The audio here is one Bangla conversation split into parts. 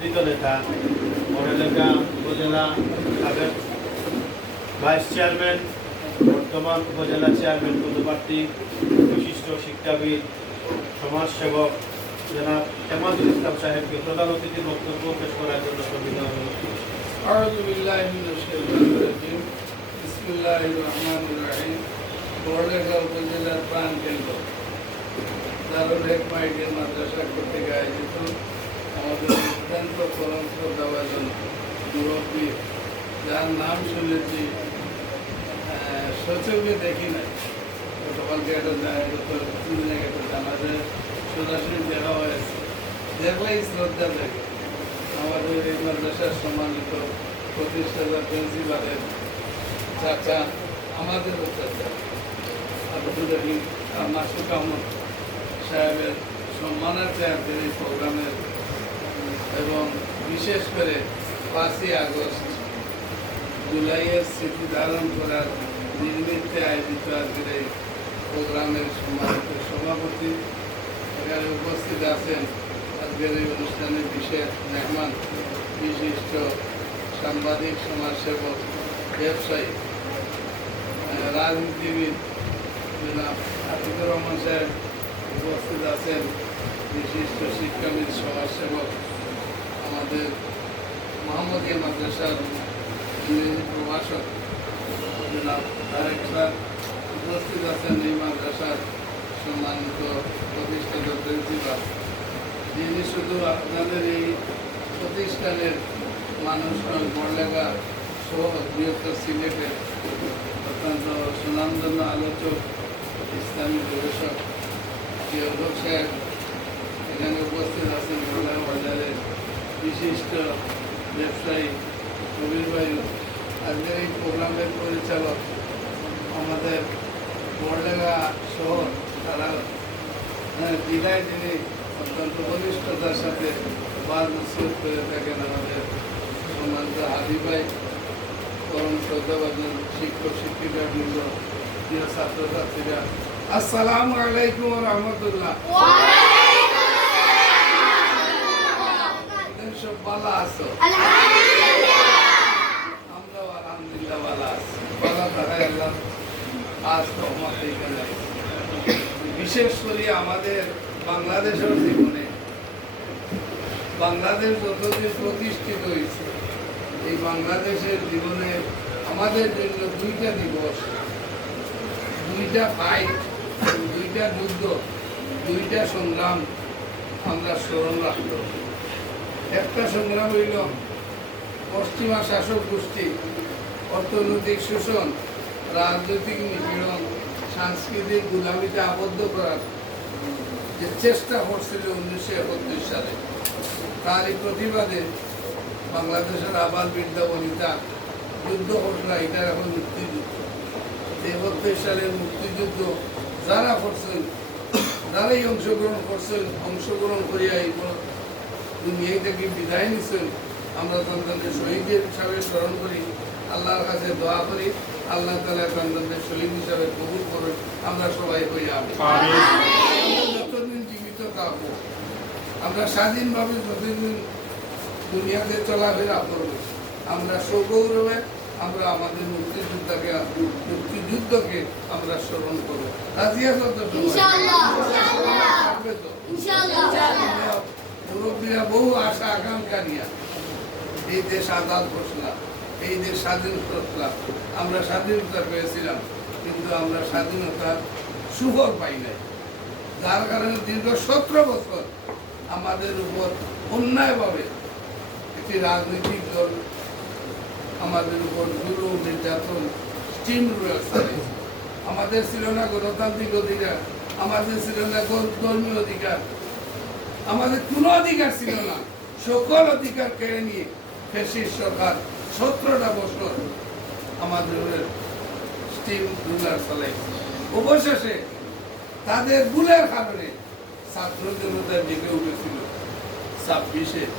নেতা মডেলেখা উপজেলা সাবেক ভাইস চেয়ারম্যান, বর্তমান উপজেলা চেয়ারম্যান পদপ্রার্থী, বিশিষ্ট শিক্ষাবিদ, সমাজসেবক জনাব এমাদুল ইসলাম সাহেবকে প্রধান অতিথির বক্তব্য পেশ করার জন্য সংবিধান অনুরোধ করছি। আউযু বিল্লাহি মিনাশ শাইতানির রাজিম। বিসমিল্লাহির রহমানির রহিম। বড়লেখা উপজেলার প্রাণকেন্দ্র দারুল হিকমা ইডিয়ান মাদ্রাসা কর্তৃক আয়োজিত আমাদের অত্যন্ত পরম শ্রদ্ধাভাজন মুরব্বী, যার নাম শুনেছি সচকে দেখি নাই, গতকালকে একটা কিছুদিন আগে একটা জানাজা সরাসরি দেখা হয়েছে, দেখলেই শ্রদ্ধা থাকে। আমাদের এই মাদ্রাসার সম্মানিত প্রতিষ্ঠাতা প্রিন্সিপালের চাচা, আমাদেরও চাচা আব্দুর রহিম মাসুক আহমদ সাহেবের সম্মানার্থে আজকের এই প্রোগ্রামের এবং বিশেষ করে 5ই আগস্ট জুলাইয়ের স্মৃতি ধারণ করার নিমিত্তে আয়োজিত আজকের এই প্রোগ্রামের সম্মানিত সভাপতি, এখানে উপস্থিত আছেন আজকের এই অনুষ্ঠানের বিশেষ মেহমান, বিশিষ্ট সাংবাদিক, সমাজসেবক, ব্যবসায়ী, রাজনীতিবিদ জনাব আতিকুর রহমান সাহেব উপস্থিত আছেন, বিশিষ্ট শিক্ষাবিদ, সমাজসেবক, আমাদের মোহাম্মদিয়া মাদ্রাসার ইংরেজি প্রভাষক জনাব তারেক স্যার উপস্থিত আছেন, এই মাদ্রাসার সম্মানিত প্রতিষ্ঠাতা প্রিন্সিপাল, যিনি শুধু আপনাদের এই প্রতিষ্ঠানের মানুষ নন, বড়লেখা সহ বৃহত্তর সিলেটের অত্যন্ত সুনামধন্য আলোচক, ইসলামী গবেষক জিয়াউল সাহেব এখানে উপস্থিত আছেন, বড়লেখা বাজারের বিশিষ্ট ব্যবসায়ী কবির ভাই, আজকের এই প্রোগ্রামের পরিচালক আমাদের বড়লেখা শহর, তারা বিদায় তিনি অত্যন্ত ঘনিষ্ঠতার সাথে বাদ নসিহত করে থাকেন, আমাদের সম্মানিত হাবিব ভাই, পরম শ্রদ্ধাভাজন শিক্ষক শিক্ষিকাবৃন্দ, প্রিয় ছাত্রছাত্রীরা, আসসালামু আলাইকুম ওয়া রাহমাতুল্লাহ। সব ভালো আছো? আমরাও আলহামদুলিল্লাহ ভালো আছি। ভালো থাকায় আল্লাহ আজ রহমত এখানে। বিশেষ করে আমাদের বাংলাদেশের জীবনে, বাংলাদেশ যতদিন প্রতিষ্ঠিত হয়েছে, এই বাংলাদেশের জীবনে আমাদের জন্য 2টা দিবস, 2টা ফাইট, 2টা যুদ্ধ, 2টা সংগ্রাম আমরা স্মরণ রাখব। একটা সংগ্রাম হইল পশ্চিমা শাসক গোষ্ঠী অর্থনৈতিক শোষণ, রাজনৈতিক নিপীড়ন, সাংস্কৃতিক গুলামিতে আবদ্ধ করার যে চেষ্টা করছিল 1931 সালে, তারই প্রতিবাদে বাংলাদেশের আবাল বৃদ্ধা বনিতা যুদ্ধ ঘোষণা, এটার এখন মুক্তিযুদ্ধ। 31 সালের মুক্তিযুদ্ধ যারা করছেন, যারাই অংশগ্রহণ করিয়া এই দুনিয়া থেকে বিদায় নিচ্ছেন, আমরা তাদের শহীদের হিসাবে স্মরণ করি, আল্লাহর কাছে দোয়া করি, আল্লাহ তাআলা তাদের শহীদ হিসাবে কবুল করবেন। আমরা সবাই করি আমিন। যতদিন জীবিত থাকবো, আমরা স্বাধীনভাবে যতদিন দুনিয়াতে চলাফেরা করবো, আমরা সগৌরবে আমরা আমাদের মুক্তিযুদ্ধকে আমরা স্মরণ করবো। রাজিয়া যত মুরব্বীরা বহু আশা আকাঙ্ক্ষা নিয়ে এই দেশ আজাদ ঘোষণা, এই দেশ স্বাধীন করলাম, আমরা স্বাধীনতা পেয়েছিলাম, কিন্তু আমরা স্বাধীনতার সুফল পাই নাই, যার কারণে দীর্ঘ 17 বছর আমাদের উপর অন্যায়ভাবে একটি রাজনৈতিক দল আমাদের উপর জুলুম, নির্যাতন, স্টিম রুলার চালিয়েছে। আমাদের ছিল না গণতান্ত্রিক অধিকার, আমাদের ছিল না ধর্মীয় অধিকার, আমাদের কোনো অধিকার ছিল না। সকল অধিকার কেড়ে নিয়ে ফ্যাসিস্ট সরকার 17টা বছর আমাদের স্টিম রুলার চালাইছে। অবশেষে তাদের ভুলের কারণে ছাত্র জনতা জেগে উঠেছিল 26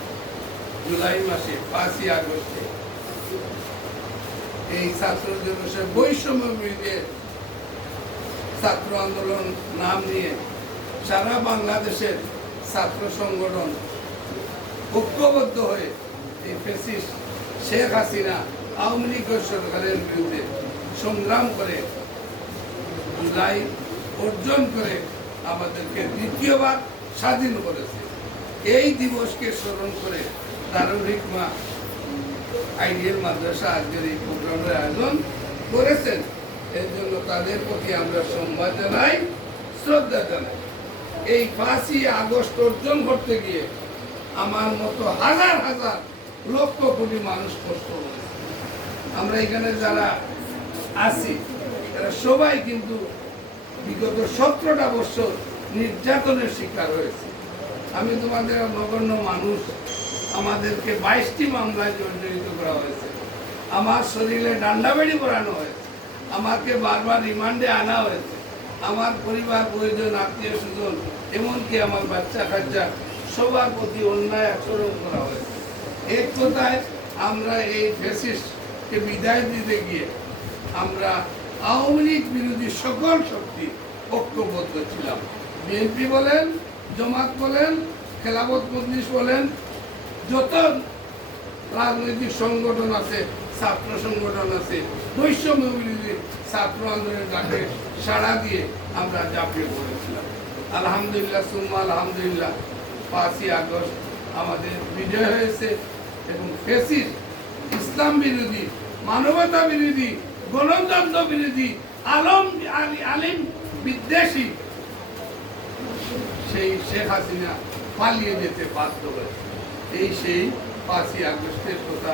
জুলাই মাসে, 5ই আগস্টে। এই ছাত্র জনতার বৈষম্য বিরোধী ছাত্র আন্দোলন নাম নিয়ে সারা বাংলাদেশের ছাত্র সংগঠন ঐক্যবদ্ধ হয়ে এই ফ্যাসিস্ট শেখ হাসিনা আওয়ামী লীগ সরকারের বিরুদ্ধে সংগ্রাম করে জুলাই অর্জন করে আমাদেরকে দ্বিতীয়বার স্বাধীন করেছে। এই দিবসকে স্মরণ করে দারুল হিকমা আইডিয়াল মাদ্রাসা আজকের এই প্রোগ্রামের আয়োজন করেছেন। এর জন্য তাদের প্রতি আমরা সম্মান জানাই, শ্রদ্ধা জানাই। এই 5ই আগস্ট অর্জন করতে গিয়ে আমার মতো হাজার হাজার লক্ষ কোটি মানুষ কষ্ট করেছে। আমরা এখানে যারা আছি এরা সবাই কিন্তু বিগত 17টা বছর নির্যাতনের শিকার হয়েছে। আমি তোমাদের নগণ্য মানুষ, আমাদেরকে 22টি মামলায় জড়িত করা হয়েছে, আমার শরীরে ডান্ডাবেড়ি করানো হয়েছে, আমাকে বারবার রিমান্ডে আনা হয়েছে, আমার পরিবার পরিজন আত্মীয় স্বজন এমনকি আমার বাচ্চা কাচ্চা সবার প্রতি অন্যায় আচরণ করা হয়েছে। এক কথায় আমরা এই ফ্যাসিস্টকে বিদায় দিতে গিয়ে আমরা আওয়ামী লীগ বিরোধী সকল শক্তি ঐক্যবদ্ধ ছিলাম। বিএনপি বলেন, জামাত বলেন, খেলাফত মজলিস বলেন, যত রাজনৈতিক সংগঠন আছে, ছাত্র সংগঠন আছে, বৈষম্য বিরোধী ছাত্র আন্দোলনের ডাকে সাড়া দিয়ে আমরা ঝাঁপিয়ে পড়েছিলাম। আলহামদুলিল্লাহ সুম্মা আলহামদুলিল্লাহ 5ই আগস্ট আমাদের বিজয় হয়েছে এবং ফ্যাসিস্ট ইসলাম বিরোধী, মানবতা বিরোধী, গণতন্ত্র বিরোধী, আলিম বিদ্বেষী সেই শেখ হাসিনা পালিয়ে যেতে বাধ্য হয়েছে। এই সেই 5ই আগস্টের কথা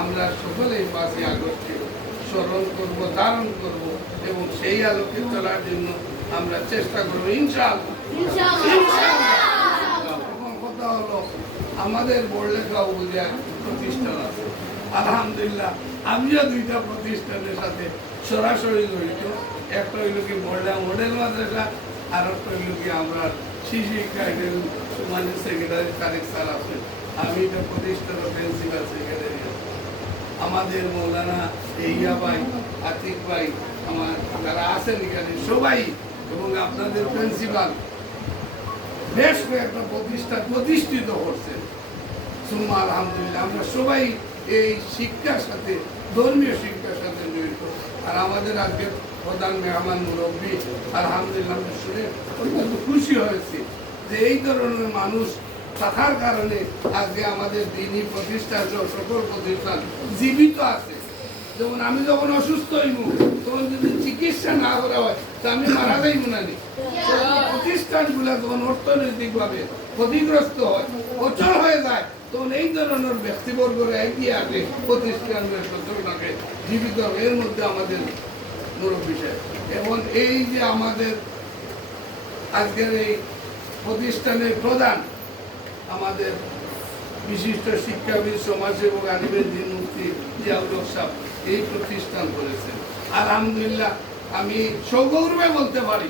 আমরা সকলেই 5ই আগস্টকে স্মরণ করব, ধারণ করব এবং সেই আলোকে চলার জন্য আমরা চেষ্টা করবো ইনশাআল্লাহ। এখন কথা হলো আমাদের বড়লেখা উপজেলায় প্রতিষ্ঠান আছে, আলহামদুলিল্লাহ আমিও 2টা প্রতিষ্ঠানের সাথে সরাসরি জড়িত। একটা হইল কি বড়লা মডেল মাদ্রাসা, আর একটা হইল কি আমরা শিশু শিক্ষা মানে সেক্রেটারি তারেক স্যার আছেন, আমি এটা প্রতিষ্ঠানের প্রিন্সিপাল সেক্রেটারি। আমাদের মৌলানা ইয়া ভাই, আতিক ভাই, আমার যারা আছেন এখানে সবাই এবং আপনাদের প্রিন্সিপাল বেশ কয়েকটা প্রতিষ্ঠিত করছেন। সুম্মা আলহামদুলিল্লাহ আমরা সবাই এই শিক্ষার সাথে, ধর্মীয় শিক্ষার সাথে জড়িত। আর আমাদের আজকে প্রধান মেহমান মুরব্বী আলহামদুলিল্লাহ আমরা শুনে অত্যন্ত খুশি হয়েছি যে এই ধরনের মানুষ থাকার কারণে আজকে আমাদের দিনই প্রতিষ্ঠান সকল প্রতিষ্ঠান জীবিত আছে। যেমন আমি যখন অসুস্থ হইব তখন যদি চিকিৎসা না করা হয় তা আমি মারা যাইব না। প্রতিষ্ঠানগুলা যখন অর্থনৈতিকভাবে ক্ষতিগ্রস্ত হয়, অচল হয়ে যায়, তখন এই ধরনের ব্যক্তিবর্গরা এগিয়ে আসে প্রতিষ্ঠানের সচলটাকে জীবিত। এর মধ্যে আমাদের মুরব্বী সাহেব এবং এই যে আমাদের আজকের এই প্রতিষ্ঠানের প্রধান আমাদের বিশিষ্ট শিক্ষাবিদ, সমাজসেবক, আলিমের দিন মুফতি জিয়াউল হক সাহেব এই প্রতিষ্ঠান করেছেন। আলহামদুলিল্লাহ আমি সগৌরবে বলতে পারি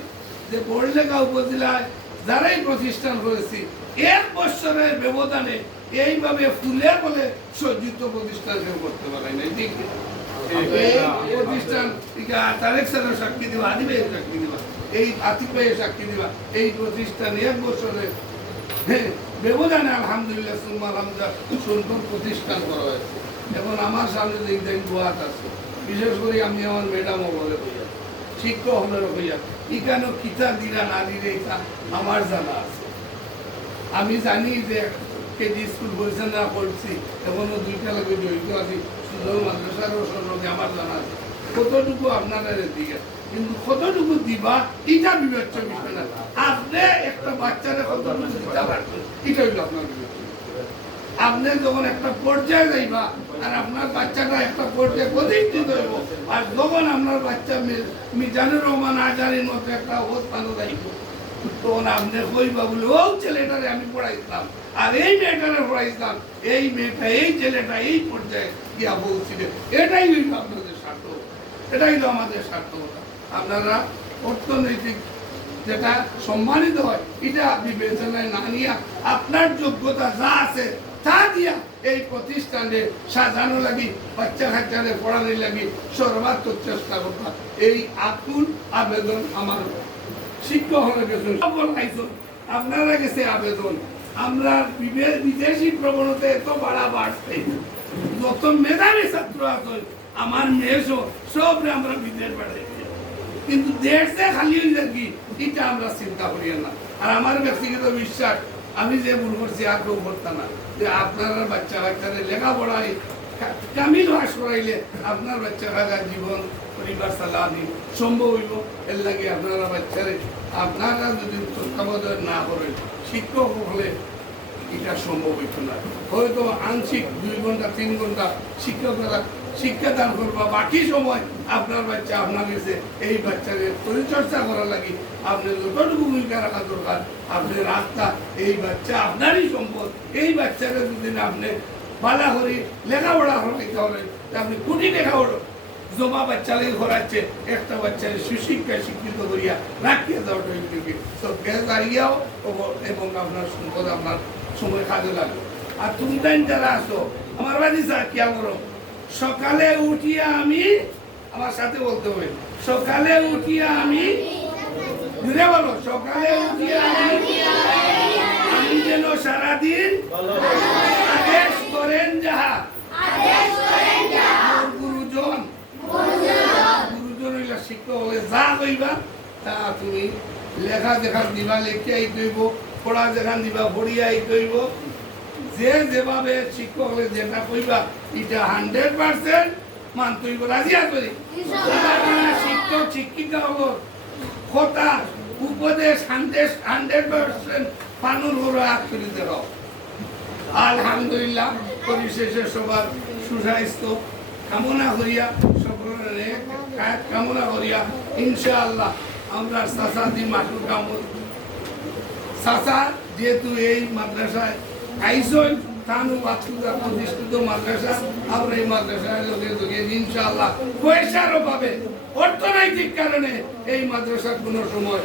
যে বড়লেখা উপজেলায় যারাই প্রতিষ্ঠান করেছি 1 বছরের ব্যবধানে এইভাবে ফুলের বলে সজ্জিত প্রতিষ্ঠান কেউ করতে পারে না। প্রতিষ্ঠান তারেক স্যারের সাক্ষী দিবা, আদিবের সাক্ষী দিবা, এই আতিক ভাইয়ের সাক্ষী দিবা, এই প্রতিষ্ঠান 1 বছরের ব্যবধানে আলহামদুলিল্লাহ সুম্মা আলহামদুলিল্লাহ সুন্দর প্রতিষ্ঠান করা হয়েছে। এবং আমার সামনে দেখতেন দোয়াত আছে, বিশেষ করে আমি আমার ম্যাডামও বলে হইয়া, শিক্ষক হলেরও হইয়া, এখানেও কিতা দিলা না দিলে এটা আমার জানা আছে। আমি জানি যে কেজি স্কুল পরিচালনা করছি, এখনো 2টা লোকের জড়িত আছি, সুন্দর মাদ্রাসারও সঙ্গে আমার জানা আছে। কতটুকু আপনাদের দিকে কিন্তু কতটুকু দিবা এটা বিবেচ্য বিষয় না। আপনি একটা বাচ্চারা কতটুকু দিতে পারবেন এটা হইল আপনার বিবেচ্য। আপনি যখন একটা পর্যায়ে যাইবা আর আপনার বাচ্চাটা একটা পর্যায়ে প্রতিষ্ঠিত হইব, আর যখন আপনার বাচ্চা মিজানুর রহমান আজারির মতো একটা অবস্থানে যাইব, তখন আপনি কইবা বলে ও ছেলেটারে আমি পড়াইতাম আর এই মেয়েটারে পড়াইতাম, এই মেয়েটা এই ছেলেটা এই পর্যায়ে গিয়া পৌঁছিলে। এটাই হইল আপনাদের স্বার্থ, এটাই হলো আমাদের সার্থকতা। আপনারা অর্থনৈতিক যেটা সম্মানিত হয় এটা বিবেচনায় না নিয়ে আপনার যোগ্যতা যা আছে তা দিয়া এই প্রতিষ্ঠানে সাজানো লাগি, বাচ্চা কাচ্চাদের পড়ানোর লাগি সর্বাত্মক চেষ্টা করতাম। এই আকুল আবেদন আমার শিক্ষক হলে গেছেন, আপনারা গেছে আবেদন আমরা বিদেশি প্রবণতা এত বাড়ছে, যত মেধাবী ছাত্র আছে আমার মেয়েসও সবরে আমরা বিদেশ পাঠাইছি, কিন্তু দেশ যে খালি হয়ে যায় কি এটা আমরা চিন্তা করি না। আর আমার ব্যক্তিগত বিশ্বাস, আমি যে ভুল করছি আর কেউ করতাম না, যে আপনারা বাচ্চাদের লেখাপড়ায় কামিল ভাস করাইলে আপনার বাচ্চারা জীবন পরিবার চালানি সম্ভব হইব। এর লাগে আপনারা বাচ্চারে আপনারা যদি তত্ত্বাবধান না করেন, শিক্ষক হলে এটা সম্ভব হইত না। হয়তো আংশিক 2 ঘন্টা 3 ঘন্টা শিক্ষকরা শিক্ষাদান করবা, বাকি সময় আপনার বাচ্চা আপনার কাছে এই বাচ্চাদের পরিচর্যা করার লাগে আপনি যতটুকু ভূমিকা রাখা দরকার আপনি রাস্তা, এই বাচ্চা আপনারই সম্পদ। এই বাচ্চারা যদি আপনি বালা করে লেখাপড়া হইতে হবে, আপনি কোটি লেখাপড়া জমা বাচ্চা লাগে ঘোরাচ্ছে, একটা বাচ্চাকে সুশিক্ষায় শিক্ষিত করিয়া রাখিয়ে দেওয়াটা হইবে। তো গ্যাস দাঁড়িয়েও এবং আপনার সম্পদ আপনার সময় কাজে লাগবে। আর তুমি যারা আসো আমার বাড়ি স্যার খেয়াল করো, সকালে উঠিয়া আমি, আমার সাথে বলতে হবে, সকালে উঠিয়া আমি, ঘুরে বলো, সকালে উঠিয়া আমি যেন সারাদিন আদেশ করেন যাহা গুরুজন হইলা শিক্ষক হলে যা কইবা তা তুমি লেখা দেখান দিবা, লেখিয়া কইব, পড়া দেখান দিবা, পড়িয়া কইব। যে যেভাবে শিক্ষক হলে যেটা কইবা এটা 100% মানতে হইব, রাজি আছি। শিক্ষক শিক্ষিকা হল কথা উপদেশ 100% পালন করে হাত করে দেওয়া। আলহামদুলিল্লাহ, পরিশেষে সবার সুস্বাস্থ্য কামনা করিয়া, সকলের কামনা করিয়া ইনশাআল্লাহ আমরা চাচাদি মাসুর কামল চাচা যেহেতু এই মাদ্রাসায় আইসন তানু বাচ্চুদা প্রতিষ্ঠিত মাদ্রাসা, আমরা এই মাদ্রাসায় লোকে লোকে ইনশাআল্লাহ পয়সার অভাবে অর্থনৈতিক কারণে এই মাদ্রাসা কোনো সময়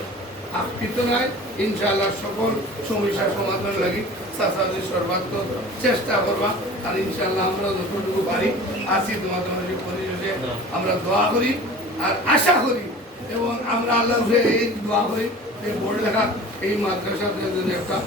আক্ষিত নয়। ইনশাআল্লাহ সকল সমস্যার সমাধান লাগি চাচাদের সর্বাত্মক চেষ্টা করবা। আর ইনশাআল্লাহ আমরা যতটুকু পারি আছি তোমাদের পরিবেশে আমরা দোয়া করি আর আশা করি, এবং আমরা আল্লাহ এই দোয়া করি এই বোর্ড লেখা এই মাদ্রাসার জন্য একটা